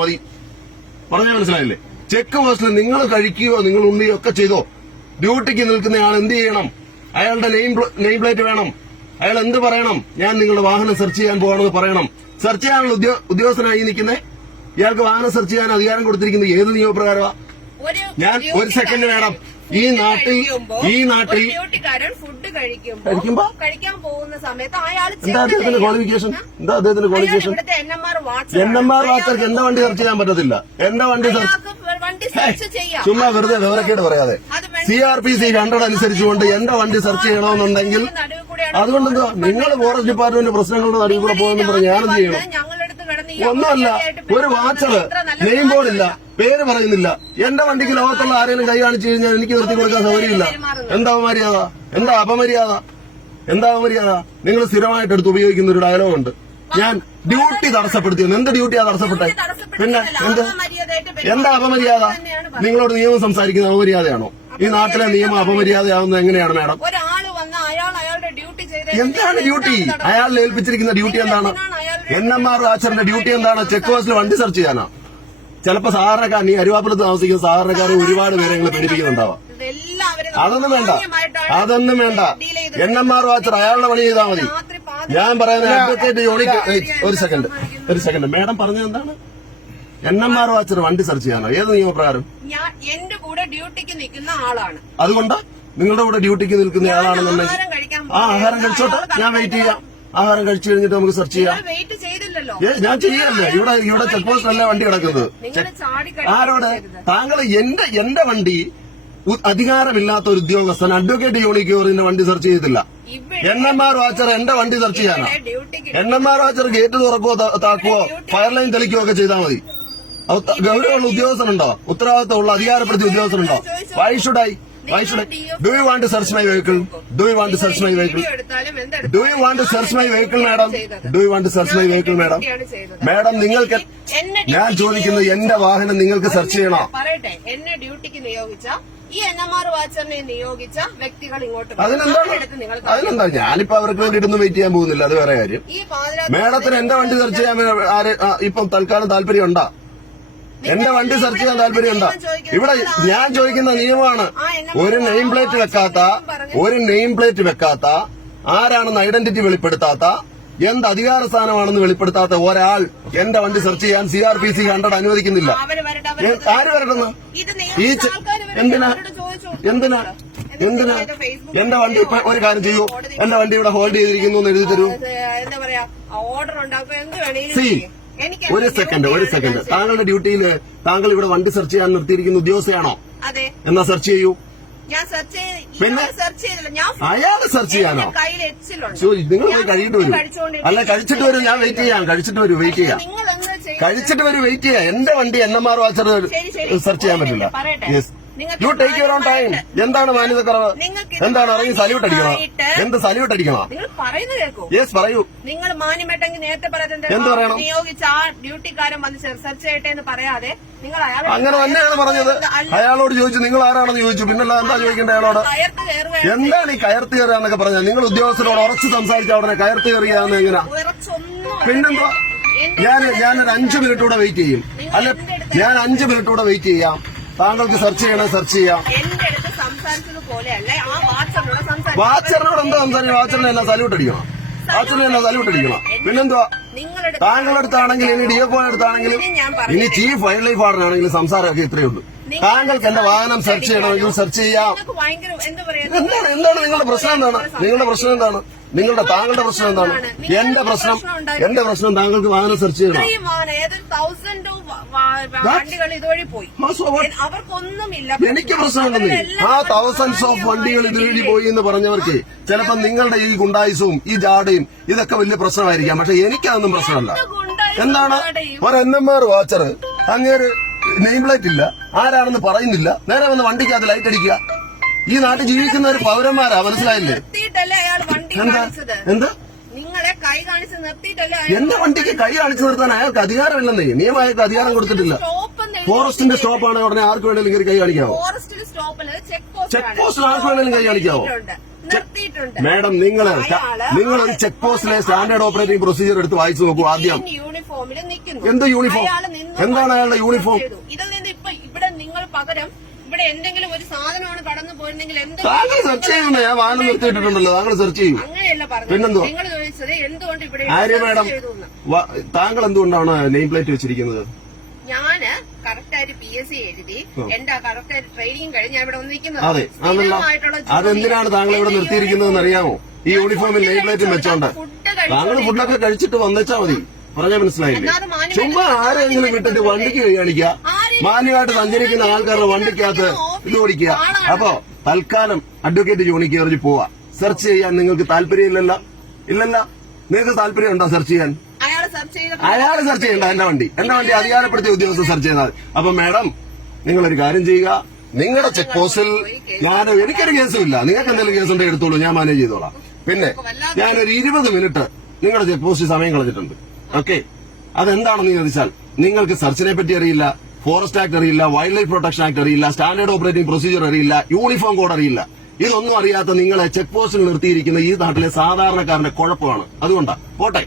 മതി. പറഞ്ഞാൽ മനസ്സിലായില്ലേ? ചെക്ക് പോസ്റ്റിൽ നിങ്ങൾ കഴിക്കുകയോ നിങ്ങൾ ഉണ്ണിയോ ഒക്കെ ചെയ്തോ. ഡ്യൂട്ടിക്ക് നിൽക്കുന്നയാൾ എന്ത് ചെയ്യണം? അയാളുടെ നെയിം പ്ലേറ്റ് വേണം. അയാൾ എന്ത് പറയണം? ഞാൻ നിങ്ങളുടെ വാഹനം സെർച്ച് ചെയ്യാൻ പോകണമെന്ന് പറയണം. സെർച്ച് ചെയ്യാനുള്ള ഉദ്യോഗസ്ഥനായി നിൽക്കുന്നേ. ഇയാൾക്ക് വാഹനം സെർച്ച് ചെയ്യാൻ അധികാരം കൊടുത്തിരിക്കുന്നത് ഏത് നിയമപ്രകാരമാണ്? ഞാൻ ഒരു സെക്കൻഡ് വേണം. ഈ നാട്ടിൽ ഡ്യൂട്ടിക്കാരൻ ഫുഡ് കഴിക്കുമ്പോ കഴിക്കാൻ പോകുന്ന സമയത്ത് അയാൾ എന്താ അദ്ദേഹത്തിന്റെ ക്വാളിഫിക്കേഷൻ? NMR വാച്ചർക്ക് എന്റെ വണ്ടി സെർച്ച് ചെയ്യാൻ പറ്റത്തില്ല. എന്റെ വണ്ടി സെർച്ച് ചെയ്യാം. ചുമ്മാ വെറുതെ വിവരക്കേട് പറയാതെ. CRPC 100 അനുസരിച്ചുകൊണ്ട് എന്റെ വണ്ടി സെർച്ച് ചെയ്യണമെന്നുണ്ടെങ്കിൽ അതുകൊണ്ടെന്താ നിങ്ങൾ ഫോറസ്റ്റ് ഡിപ്പാർട്ട്മെന്റ് പ്രശ്നങ്ങളുടെ നടുവിൽ കൂടെ പോകുമെന്ന് പറഞ്ഞ് ഞാനെന്ത് ചെയ്യണം? ഒന്നുമല്ല, ഒരു വാച്ചറ് നെയിം ബോർഡില്ല, പേര് പറയുന്നില്ല. എന്റെ വണ്ടിക്ക് ലോകത്തുള്ള ആരെങ്കിലും കൈ കാണിച്ചു കഴിഞ്ഞാൽ എനിക്ക് നിർത്തി കൊടുക്കാൻ സൗകര്യമില്ല. എന്താ അപമര്യാദ? എന്താ അപമര്യാദ? എന്താ അപമര്യാദ? നിങ്ങൾ സ്ഥിരമായിട്ട് എടുത്ത് ഉപയോഗിക്കുന്ന ഒരു ഡയലോഗുണ്ട്, ഞാൻ ഡ്യൂട്ടി തടസ്സപ്പെടുത്തിയെന്ന്. എന്ത് ഡ്യൂട്ടിയാ തടസ്സപ്പെട്ടെ? പിന്നെ എന്താ അപമര്യാദ? നിങ്ങളോട് നിയമം സംസാരിക്കുന്ന അപമര്യാദയാണോ? ഈ നാട്ടിലെ നിയമം അപമര്യാദയാവുന്നത് എങ്ങനെയാണ് മാഡം? എന്താണ് ഡ്യൂട്ടി? അയാളിൽ ഏൽപ്പിച്ചിരിക്കുന്ന ഡ്യൂട്ടി എന്താണ്? NMR വാച്ചറിന്റെ ഡ്യൂട്ടി എന്താണ്? ചെക്ക് പോസ്റ്റിൽ വണ്ടി സെർച്ച് ചെയ്യാനാ? ചിലപ്പോ സാധാരണക്കാർ, ഈ അരുവാപ്പുറത്ത് താമസിക്കുന്ന സാധാരണക്കാരെ ഒരുപാട് പേരെ നിങ്ങൾ പേടിപ്പിക്കുന്നുണ്ടാവാം. അതൊന്നും വേണ്ട. NMR വാച്ചർ അയാളുടെ പണി ചെയ്താൽ മതി. ഞാൻ പറയുന്നത് അഡ്വക്കേറ്റ് ജോണിക്ക് ഒരു സെക്കൻഡ് മേഡം പറഞ്ഞത് എന്താണ്? NMR വാച്ചർ വണ്ടി സെർച്ച് ചെയ്യാനോ? ഏത് നിയമപ്രകാരം? എന്റെ കൂടെ ഡ്യൂട്ടിക്ക് നിൽക്കുന്ന ആളാണ്. അതുകൊണ്ടാ നിങ്ങളുടെ കൂടെ ഡ്യൂട്ടിക്ക് നിൽക്കുന്ന ആളാണെന്നുണ്ടെങ്കിൽ ആഹാരം കഴിച്ചോട്ടെ, ഞാൻ വെയിറ്റ് ചെയ്യാം. ആഹാരം കഴിച്ചു കഴിഞ്ഞിട്ട് നമുക്ക് സെർച്ച് ചെയ്യാം. ഞാൻ ചെയ്യല്ലേ? ഇവിടെ ചെക്ക് പോസ്റ്റ് അല്ല വണ്ടി കിടക്കുന്നത്. ആരോട്? താങ്കൾ എന്റെ വണ്ടി അധികാരമില്ലാത്ത ഒരു ഉദ്യോഗസ്ഥൻ അഡ്വക്കേറ്റ് യൂണിക്കോറിന്റെ വണ്ടി സെർച്ച് ചെയ്തില്ല. NMR വാച്ചർ എന്റെ വണ്ടി സെർച്ച് ചെയ്യാനോ? NMR വാച്ചർ ഗേറ്റ് തുറക്കുവോ താക്കുവോ ഫയർ ലൈൻ തെളിക്കുകയോ ഒക്കെ ചെയ്താൽ മതി. ഗൗരവമുള്ള ഉദ്യോഗസ്ഥനുണ്ടോ? ഉത്തരവാദിത്തമുള്ള അധികാരപ്പെടുത്തിയ ഉദ്യോഗസ്ഥനുണ്ടോ? Why should I? Do you want to search my vehicle? Do you want to search my vehicle, madam? Madam, നിങ്ങൾക്ക് ഞാൻ ചോദിക്കുന്നത് എന്റെ വാഹനം നിങ്ങൾക്ക് സെർച്ച് ചെയ്യണോ? പറയട്ടെ, എന്നെ ഡ്യൂട്ടിക്ക് നിയോഗിച്ച ഈ NMR വാച്ചറിനെ നിയോഗിച്ച വ്യക്തികൾ ഇങ്ങോട്ട് അതിനെന്താ? ഞാനിപ്പോ അവർക്ക് വേണ്ടിയിട്ടൊന്നും വെയിറ്റ് ചെയ്യാൻ പോകുന്നില്ല. അത് വേറെ കാര്യം. മാഡത്തിന് എന്റെ വണ്ടി സെർച്ച് ചെയ്യാൻ ഇപ്പം തൽക്കാലം താല്പര്യം ഉണ്ടോ? എന്റെ വണ്ടി സെർച്ച് ചെയ്യാൻ താല്പര്യമുണ്ടോ? ഇവിടെ ഞാൻ ചോദിക്കുന്ന നിയമമാണ്. ഒരു നെയിം പ്ലേറ്റ് വെക്കാത്ത ആരാണെന്ന് ഐഡന്റിറ്റി വെളിപ്പെടുത്താത്ത, എന്ത് അധികാര സ്ഥാനമാണെന്ന് വെളിപ്പെടുത്താത്ത ഒരാൾ എന്റെ വണ്ടി സെർച്ച് ചെയ്യാൻ CRPC 100 അനുവദിക്കുന്നില്ല. ആര് വരട്ടെന്ന്? എന്തിനാ എന്റെ വണ്ടി ഇപ്പൊ ഒരു കാര്യം ചെയ്യൂ, എന്റെ വണ്ടി ഇവിടെ ഹോൾഡ് ചെയ്തിരിക്കുന്നു എന്ന് എഴുതി തരൂ. ഒരു സെക്കൻഡ് താങ്കളുടെ ഡ്യൂട്ടിയിൽ താങ്കൾ ഇവിടെ വണ്ടി സെർച്ച് ചെയ്യാൻ നിർത്തിയിരിക്കുന്ന ഉദ്യോഗസ്ഥയാണോ? എന്നാ സെർച്ച് ചെയ്യൂ. പിന്നെ അയാളെ സെർച്ച് ചെയ്യാനോ? നിങ്ങൾ പോയി കഴിച്ചിട്ട് വരും. അല്ല, കഴിച്ചിട്ട് വരും. ഞാൻ വെയിറ്റ് ചെയ്യാം. കഴിച്ചിട്ട് വരും, വെയിറ്റ് ചെയ്യാം. എന്റെ വണ്ടി NMR വാച്ചർ സെർച്ച് ചെയ്യാൻ പറ്റില്ല. Yes, you take your own time. എന്താണ് മാന്യതക്കുറവ്? എന്താണ് ഇറങ്ങി സല്യൂട്ട് അടിക്കണോ? എന്ത് സല്യൂട്ട് അടിക്കണോ? യെസ്, പറയൂ. നിങ്ങൾ മാന്യമായിട്ടെങ്കിൽ നേരത്തെ എന്ത് പറയണം? നിയോഗിച്ച ആ ഡ്യൂട്ടിക്കാരൻ വന്ന് സെർച്ച് ചെയ്യട്ടെ എന്ന് പറയാതെ നിങ്ങൾ അങ്ങനെ തന്നെയാണ് പറഞ്ഞത്. അയാളോട് ചോദിച്ചു നിങ്ങൾ ആരാണെന്ന് ചോദിച്ചു. പിന്നല്ല എന്താ ചോദിക്കേണ്ട അയാളോട്? എന്താണ് ഈ കയർത്ത് കയറുക എന്നൊക്കെ പറഞ്ഞാൽ? നിങ്ങൾ ഉദ്യോഗസ്ഥരോട് ഉറച്ചു സംസാരിച്ച ഉടനെ കയർത്ത് കയറിയാന്ന് എങ്ങനെയാ? പിന്നെന്താ? ഞാനൊരു 5 മിനിറ്റ് കൂടെ വെയിറ്റ് ചെയ്യും. അല്ല, ഞാൻ 5 മിനിറ്റ് കൂടെ വെയിറ്റ് ചെയ്യാം. താങ്കൾക്ക് സെർച്ച് ചെയ്യണേ സെർച്ച് ചെയ്യാം. വാച്ചറിനോട് എന്താ സംസാരിക്കണം? വാച്ചറിനെ എന്നാ സല്യൂട്ട് അടിക്കണം? പിന്നെന്തുവാ? താങ്കളുടെ അടുത്താണെങ്കിലും ഇനി DFO അടുത്താണെങ്കിലും ഇനി ചീഫ് വൈൽഡ് ലൈഫ് വാർഡൻ ആണെങ്കിലും സംസാരമൊക്കെ ഇത്രയേ ഉള്ളൂ. താങ്കൾക്ക് എന്റെ വാഹനം സെർച്ച് ചെയ്യണമെങ്കിൽ സെർച്ച് ചെയ്യാം. എന്താണ് നിങ്ങളുടെ പ്രശ്നം? എന്താണ് താങ്കളുടെ പ്രശ്നം എന്താണ്? എന്റെ പ്രശ്നം താങ്കൾക്ക് വാഹനം സെർച്ച് ചെയ്യണം. എനിക്ക് പ്രശ്നമുണ്ടെന്ന് ആ തൗസൻഡ്സ് ഓഫ് വണ്ടികൾ ഇതുവഴി പോയി എന്ന് പറഞ്ഞവർക്ക് ചിലപ്പോ നിങ്ങളുടെ ഈ ഗുണ്ടായുസവും ഈ ജാടയും ഇതൊക്കെ വലിയ പ്രശ്നമായിരിക്കാം. പക്ഷെ എനിക്കതൊന്നും പ്രശ്നമല്ല. എന്താണ് ഒരു NMR വാച്ചർ അങ്ങേര് നെയിം പ്ലേറ്റ് ഇല്ല, ആരാണെന്ന് പറയുന്നില്ല, നേരെ വന്ന് വണ്ടിക്കകത്ത് ലൈറ്റ് അടിക്കുക. ഈ നാട്ടിൽ ജീവിക്കുന്ന ഒരു പൗരന്മാരാ, മനസ്സിലായില്ലേ? എന്താ നിങ്ങളെ കൈ കാണിച്ച് നിർത്തിയിട്ടല്ലേ? എന്റെ വണ്ടിക്ക് കൈ കാണിച്ചു നിർത്താൻ അയാൾക്ക് അധികാരമില്ലെന്നേ. നിയമം അയാൾക്ക് അധികാരം കൊടുത്തിട്ടില്ല. ഫോറസ്റ്റിന്റെ സ്റ്റോപ്പാണ്. ഉടനെ ആർക്ക് വേണമെങ്കിലും കയറി കൈ കാണിക്കാവോ? ചെക്ക് പോസ്റ്റിൽ ആർക്ക് വേണമെങ്കിലും കൈ കാണിക്കാവോ? മാഡം, നിങ്ങൾ ഒരു ചെക്ക് പോസ്റ്റിലെ സ്റ്റാൻഡേർഡ് ഓപ്പറേറ്റിംഗ് പ്രൊസീജിയർ എടുത്ത് വായിച്ചു നോക്കൂ. ആദ്യം യൂണിഫോമിൽ നിൽക്കുന്നു. എന്ത് യൂണിഫോം? അയാൾ നിന്ന് എന്താണ് അയാളുടെ യൂണിഫോം? ചെയ്തു. ഇതിൽ നിന്ന് ഇപ്പൊ ഇവിടെ നിങ്ങൾ പകരം ഇവിടെ എന്തെങ്കിലും ഒരു സാധനമാണ് കടന്നു പോയിരുന്നെങ്കിൽ താങ്കൾ സെർച്ച് ചെയ്യുന്നുണ്ട്. ഞാൻ വാഹനം നിർത്തിയിട്ടിട്ടുണ്ടല്ലോ, താങ്കൾ സെർച്ച് ചെയ്യൂ. അങ്ങനെയല്ല പറഞ്ഞത്. പിന്നെന്തോ നിങ്ങൾ ചോദിച്ചത് എന്തുകൊണ്ട് ഇവിടെ ആര്യ മാഡം, താങ്കൾ എന്തുകൊണ്ടാണ് നെയിം പ്ലേറ്റ് വെച്ചിരിക്കുന്നത്? ഞാന് കറക്റ്റായിട്ട് PSC എഴുതി എന്റെ കറക്റ്റായിട്ട് ട്രെയിനിങ് കഴിഞ്ഞ് ഞാൻ ഇവിടെ വന്നിരിക്കുന്നത്. അതെ, അതെന്തിനാണ് താങ്കൾ ഇവിടെ നിർത്തിയിരിക്കുന്നതെന്ന് അറിയാമോ? ഈ യൂണിഫോമിൽ നെയിം പ്ലേറ്റും വെച്ചോണ്ട്. താങ്കൾ ഫുഡൊക്കെ കഴിച്ചിട്ട് വന്നേച്ചാ മതി. പറഞ്ഞാൽ മനസ്സിലായില്ലേ? ചുമ്മാ ആരെങ്കിലും വിട്ടിട്ട് വണ്ടിക്ക് കൈ കാണിക്കുക, മാന്യമായിട്ട് സഞ്ചരിക്കുന്ന ആൾക്കാരുടെ വണ്ടിക്കകത്ത് ഇത് ഓടിക്കുക. അപ്പോ തൽക്കാലം അഡ്വക്കേറ്റ് ജോണിക്ക് എറിഞ്ഞ് പോവാ. സെർച്ച് ചെയ്യാൻ നിങ്ങൾക്ക് താല്പര്യമില്ലല്ലോ? ഇല്ലല്ലോ. നിങ്ങൾക്ക് താല്പര്യം ഉണ്ടോ സെർച്ച് ചെയ്യാൻ? അയാൾ സെർച്ച് ചെയ്യണ്ട. എന്റെ വണ്ടി അധികാരപ്പെടുത്തിയ ഉദ്യോഗസ്ഥർ സെർച്ച് ചെയ്താൽ. അപ്പൊ മാഡം, നിങ്ങളൊരു കാര്യം ചെയ്യുക. നിങ്ങളുടെ ചെക്ക് പോസ്റ്റിൽ എനിക്കൊരു കേസുമില്ല. നിങ്ങൾക്ക് എന്തെങ്കിലും കേസ് ഉണ്ടെങ്കിൽ എടുത്തോളൂ, ഞാൻ മാനേജ് ചെയ്തോളാം. പിന്നെ ഞാനൊരു 20 മിനിറ്റ് നിങ്ങളുടെ ചെക്ക് പോസ്റ്റിൽ സമയം കളഞ്ഞിട്ടുണ്ട്. ഓക്കെ, അതെന്താണെന്ന് ചോദിച്ചാൽ നിങ്ങൾക്ക് സെർച്ചിനെ പറ്റി അറിയില്ല, ഫോറസ്റ്റ് ആക്ട് അറിയില്ല, വൈൽഡ് ലൈഫ് പ്രൊട്ടക്ഷൻ ആക്ട് അറിയില്ല, സ്റ്റാൻഡേർഡ് ഓപ്പറേറ്റിംഗ് പ്രൊസീജിയർ അറിയില്ല, യൂണിഫോം കോഡ് അറിയില്ല. ഇതൊന്നും അറിയാത്ത നിങ്ങളെ ചെക്ക് പോസ്റ്റിൽ നിർത്തിയിരിക്കുന്ന ഈ നാട്ടിലെ സാധാരണക്കാരന്റെ കുഴപ്പമാണ്. അതുകൊണ്ടാ. പോട്ടെ.